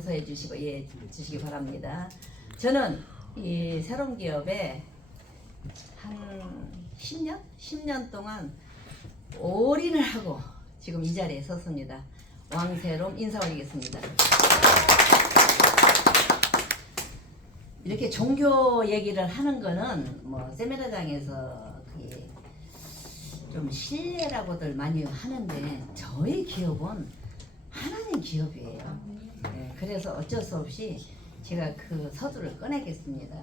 고소해 주시고 예 주시기 바랍니다. 저는 이 새로운 기업에 한 10년? 10년 동안 올인을 하고 지금 이 자리에 섰습니다. 왕세롬 인사 올리겠습니다. 이렇게 종교 얘기를 하는 거는 뭐 세미나장에서 좀 신뢰라고들 많이 하는데 저희 기업은 기업이에요. 네, 그래서 어쩔 수 없이 제가 그 서두를 꺼내겠습니다.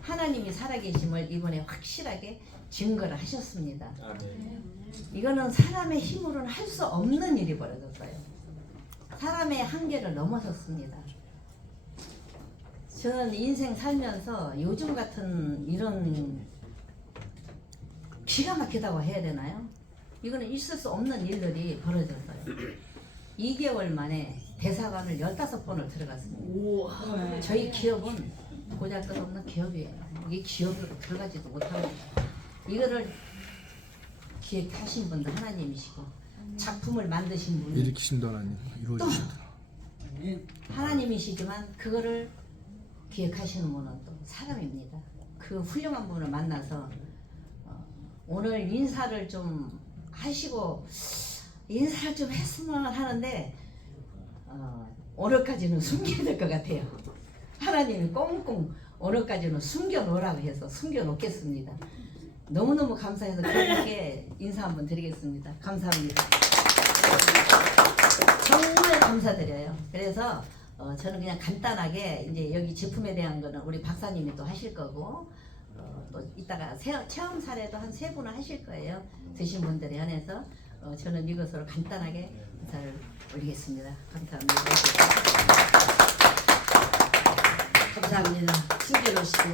하나님이 살아계심을 이번에 확실하게 증거를 하셨습니다. 이거는 사람의 힘으로는 할 수 없는 일이 벌어졌어요. 사람의 한계를 넘어섰습니다. 저는 인생 살면서 요즘 같은 이런 기가 막히다고 해야 되나요? 이거는 있을 수 없는 일들이 벌어졌어요. 2개월 만에 대사관을 15번을 들어갔습니다. 저희 기업은 보잘 것 없는 기업이에요. 이게 기업으로 들어가지도 못하고 이거를 기획하신 분도 하나님이시고 작품을 만드신 분이 일으키심도 하나님 이루어지신다. 하나님이시지만 그거를 기획하시는 분은 또 사람입니다. 그 훌륭한 분을 만나서 어, 오늘 인사를 좀 하시고 인사를 좀 했으면 하는데 어, 오늘까지는 숨겨야 될 것 같아요. 하나님이 꽁꽁 오늘까지는 숨겨놓으라고 해서 숨겨놓겠습니다. 너무너무 감사해서 그렇게 인사 한번 드리겠습니다. 감사합니다. 정말 감사드려요. 그래서 어, 저는 그냥 간단하게 이제 여기 제품에 대한 거는 우리 박사님이 또 하실 거고 어, 또 이따가 세- 체험 사례도 한 세 분은 하실 거예요. 드신 분들에 한해서 어, 저는 이것으로 간단하게 인사를 올리겠습니다. 감사합니다. 감사합니다. 숨겨놓으시고